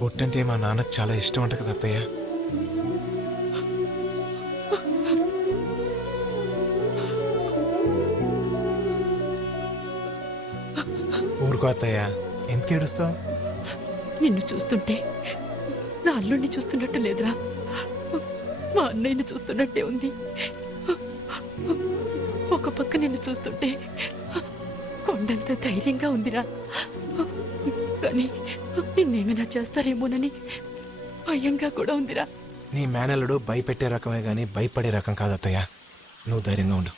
బొట్టంటే మా నాన్నకు చాలా ఇష్టం అంట కదా అత్తయ్య. ఊరుకో అత్తయ్య, ఎందుకు ఏడుస్తావు? నిన్ను చూస్తుంటే నా అల్లుడిని చూస్తున్నట్టు లేదురా, మా అన్నయ్యని చూస్తున్నట్టే ఉంది. ఒక పక్క నిన్ను చూస్తుంటే కొండంత ధైర్యంగా ఉందిరా, కానీ నిన్నేమైనా చేస్తారేమోనని భయంగా కూడా ఉందిరా. నీ మేనల్లుడు భయపెట్టే రకమే గానీ భయపడే రకం కాదు అత్తయ్య. నువ్వు ధైర్యంగా ఉండు.